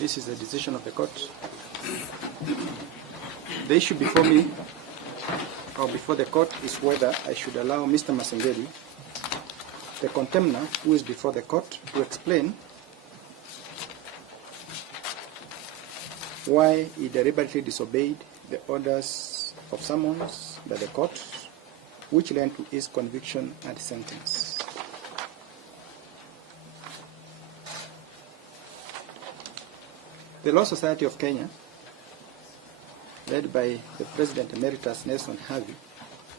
This is the decision of the court. The issue before me, or before the court, is whether I should allow Mr. Masengeli, the contemner who is before the court, to explain why he deliberately disobeyed the orders of summons by the court, which led to his conviction and sentence. The Law Society of Kenya, led by the President Emeritus Nelson Havi,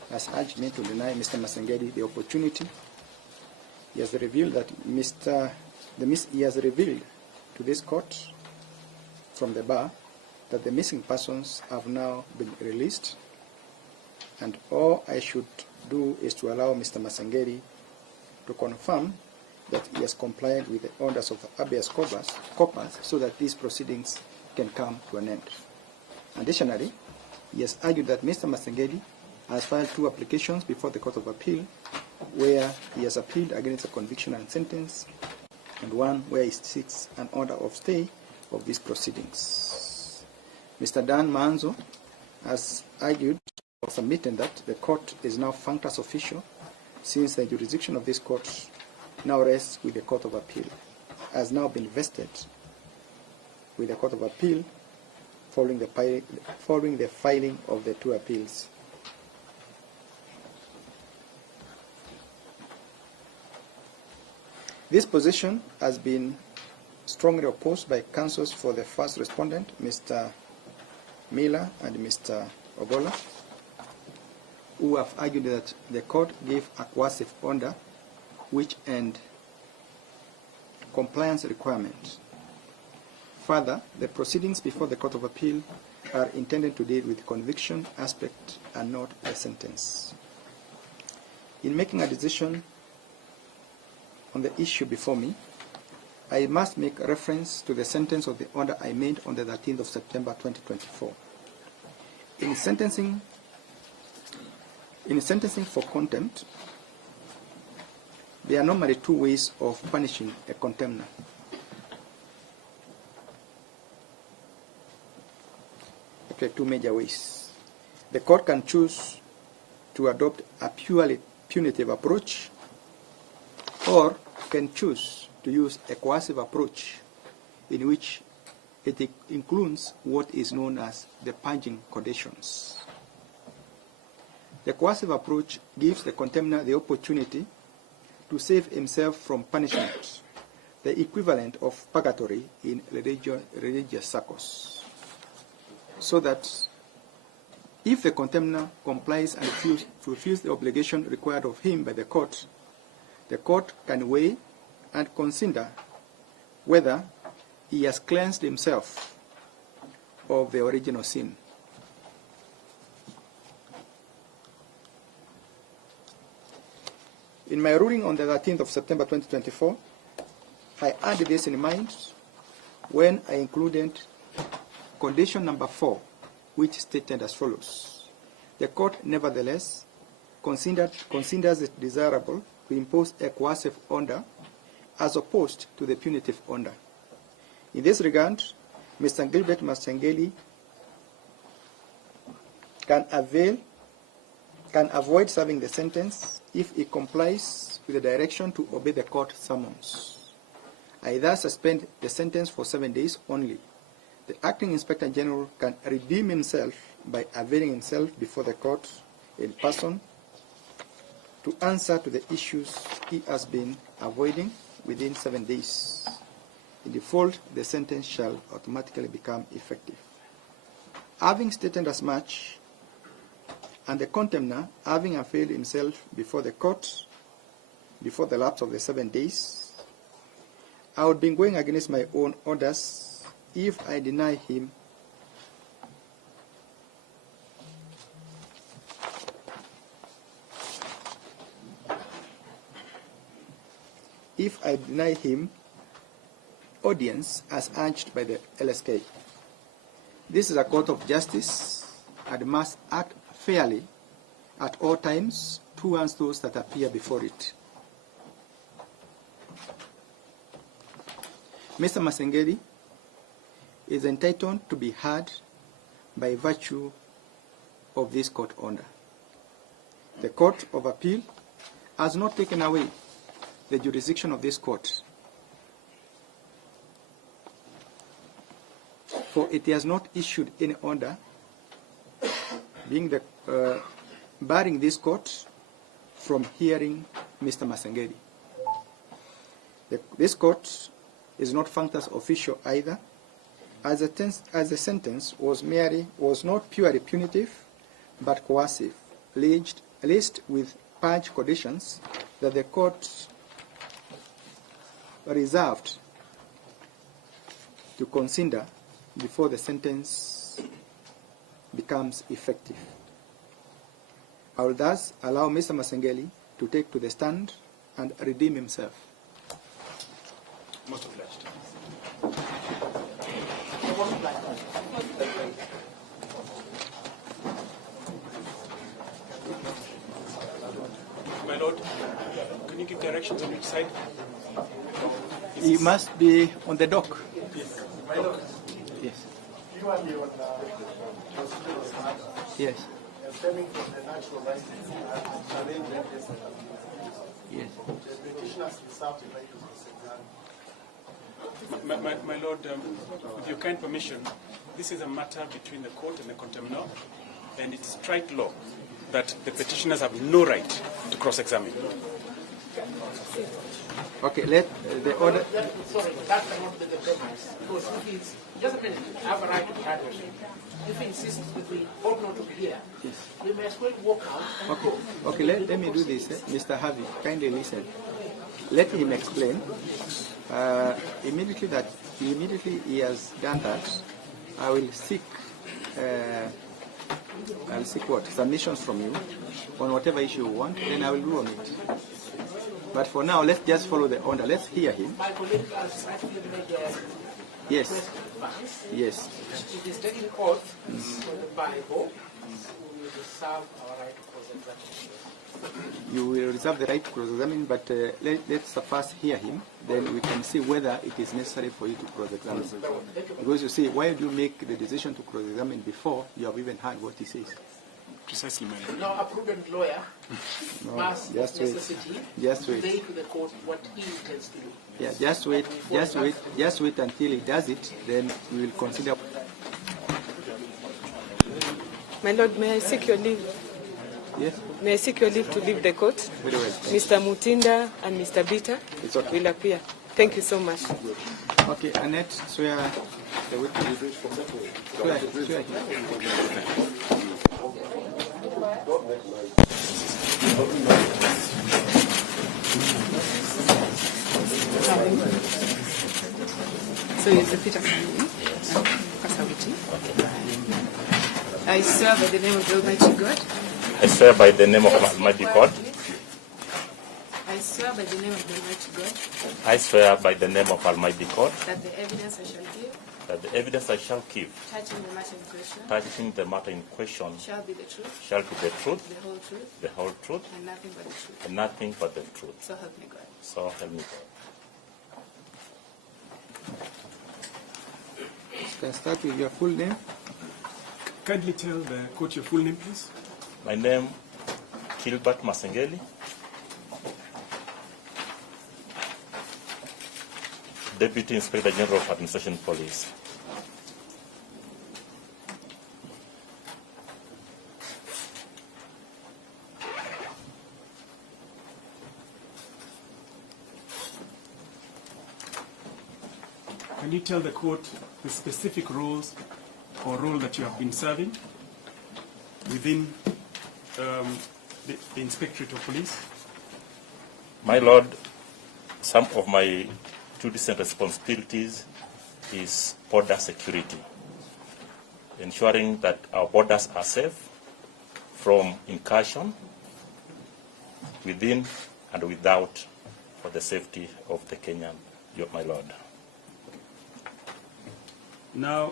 has urged me to deny Mr. Masengeli the opportunity. He has revealed that he has revealed to this court from the bar that the missing persons have now been released, and all I should do is to allow Mr. Masengeli to confirm that he has complied with the orders of the habeas corpus so that these proceedings can come to an end. Additionally, he has argued that Mr. Masengeli has filed 2 applications before the Court of Appeal where he has appealed against the conviction and sentence, and one where he seeks an order of stay of these proceedings. Mr. Dan Manzo has argued or submitted that the court is now functus official, since the jurisdiction of this court now rests with the Court of Appeal, has now been vested with the Court of Appeal following the filing of the 2 appeals. This position has been strongly opposed by counsels for the first respondent, Mr. Miller and Mr. Ogola, who have argued that the court gave a coercive order which end compliance requirement. Further, the proceedings before the Court of Appeal are intended to deal with the conviction aspect and not the sentence. In making a decision on the issue before me, I must make reference to the sentence of the order I made on the 13th of September 2024. In sentencing for contempt, there are normally 2 ways of punishing a contemner. Okay, 2 major ways. The court can choose to adopt a purely punitive approach, or can choose to use a coercive approach in which it includes what is known as the purging conditions. The coercive approach gives the contemner the opportunity to save himself from punishment, the equivalent of purgatory in religious circles, so that if the contemner complies and fulfills the obligation required of him by the court can weigh and consider whether he has cleansed himself of the original sin. In my ruling on the 13th of September 2024, I had this in mind when I included condition number 4, which stated as follows: the court nevertheless considers it desirable to impose a coercive order as opposed to the punitive order. In this regard, Mr. Gilbert Masengeli can avoid serving the sentence if he complies with the direction to obey the court summons. I thus suspend the sentence for 7 days only. The acting Inspector General can redeem himself by availing himself before the court in person to answer to the issues he has been avoiding within 7 days. In default, the sentence shall automatically become effective. Having stated as much, and the contemner having availed himself before the court before the lapse of the 7 days, I would be going against my own orders if I deny him audience as urged by the LSK. This is a court of justice and must act fairly at all times towards those that appear before it. Mr. Masengeli is entitled to be heard by virtue of this court order. The Court of Appeal has not taken away the jurisdiction of this court, for it has not issued any order barring this court from hearing Mr. Masengeli. This court is not functus official either, as the sentence was not purely punitive, but coercive, laced with purge conditions that the court reserved to consider before the sentence becomes effective. I will thus allow Mr. Masengeli to take to the stand and redeem himself. Most obliged. My lord, can you give directions on which side? He must be on the dock. Yes. My lord. Yes. You want me on procedural matter? Yes. Stemming from the natural rights challenge and Yes. the petitioners reserve the right to cross-examine. My lord, with your kind permission, this is a matter between the court and the contemnor, and it's strike law that the petitioners have no right to cross-examine. Okay, let the order. Sorry, that cannot be the premise. Because if it's just a minute, I have a right to be heard. If he insists that we ought not to be here, we may as well walk out and Okay, go. okay. Let me do this, Mr. Harvey. Kindly listen. Let him explain. Immediately he has done that, I will seek. I'll seek what submissions from you on whatever issue you want. Then I will do on it. But for now, let's just follow the order. Let's hear him. My colleague has actually made a Yes. request in advance. Yes. It is taking oath for the Bible. We will reserve our right to cross-examine. You will reserve the right to cross-examine, but let's first hear him. Then we can see whether it is necessary for you to cross-examine. Because you see, why do you make the decision to cross-examine before you have even heard what he says? Precisely, my lord. Now, a prudent lawyer must, just of wait. necessity, Just wait. convey to the court what he intends to do. Yeah, just wait until he does it, then we will consider. My lord, may I seek your leave? Yes, May I seek your leave to leave the court? very well. Mr. Mutinda and Mr. Bita It's okay. will appear. Thank you so much. Okay, Annette, swear the witness. Swear here. So it's a Peter family. I swear by the name of the Almighty God. I swear by the name of Almighty God. I swear by the name of the Almighty God I swear by the name of Almighty God that the evidence I shall give that the evidence I shall give touching the matter in question touching the matter in question shall be the truth, shall be the truth, the whole truth, the whole truth, and nothing but the truth. and nothing but the truth. So help me God. So help me God. Can start with your full name. Kindly tell the court your full name, please. My name, Gilbert Masengeli, Deputy Inspector General of Administration Police. Can you tell the court the specific roles or role that you have been serving within the Inspectorate of Police? My Lord, some of my duties and responsibilities is border security, ensuring that our borders are safe from incursion within and without for the safety of the Kenyan, my Lord. Now,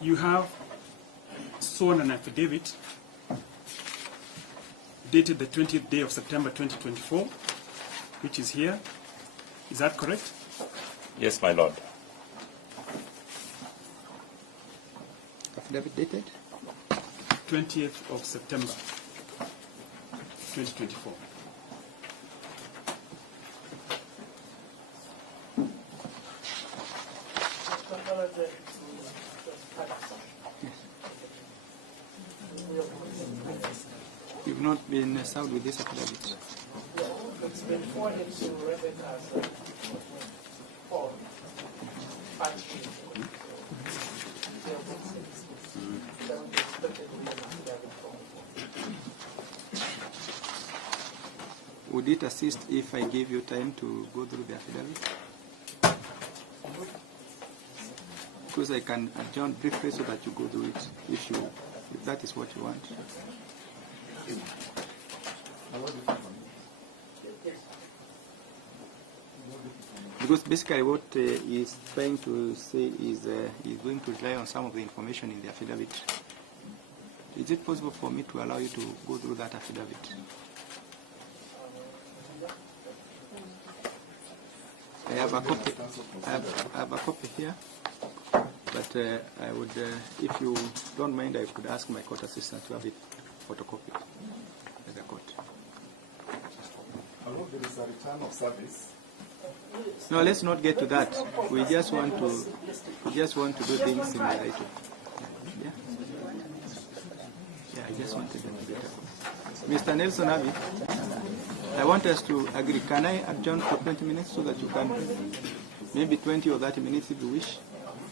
you have sworn an affidavit dated the 20th day of September 2024, which is here. Is that correct? Yes, my lord. Affidavit dated? 20th of September 2024. You've not been served with this affidavit? It's been forwarded to Rebecca's phone. Would it assist if I give you time to go through the affidavit? Because I can adjourn briefly so that you go through it, if that is what you want. Because basically what he's trying to say is he's going to rely on some of the information in the affidavit. Is it possible for me to allow you to go through that affidavit? I have a copy. I have a copy here, but I would, if you don't mind, I could ask my court assistant to have it photocopied by the court. Hello, there is a return of service. No, let's not get to that. We just want to do things in the right way. Yeah. Yeah, I just wanted them to get up. Mr. Nelson Abbey, I want us to agree. Can I adjourn for 20 minutes so that you can, maybe 20 or 30 minutes if you wish?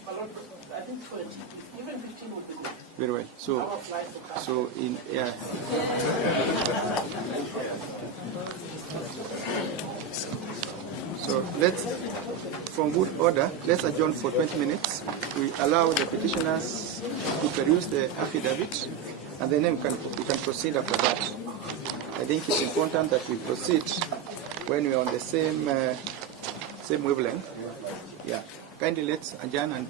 I think 20, even 15 would be good. Very well. So in yeah. So let's, from good order, let's adjourn for 20 minutes. We allow the petitioners to peruse the affidavit, and then we can proceed after that. I think it's important that we proceed when we are on the same wavelength. Yeah. Kindly let's adjourn and.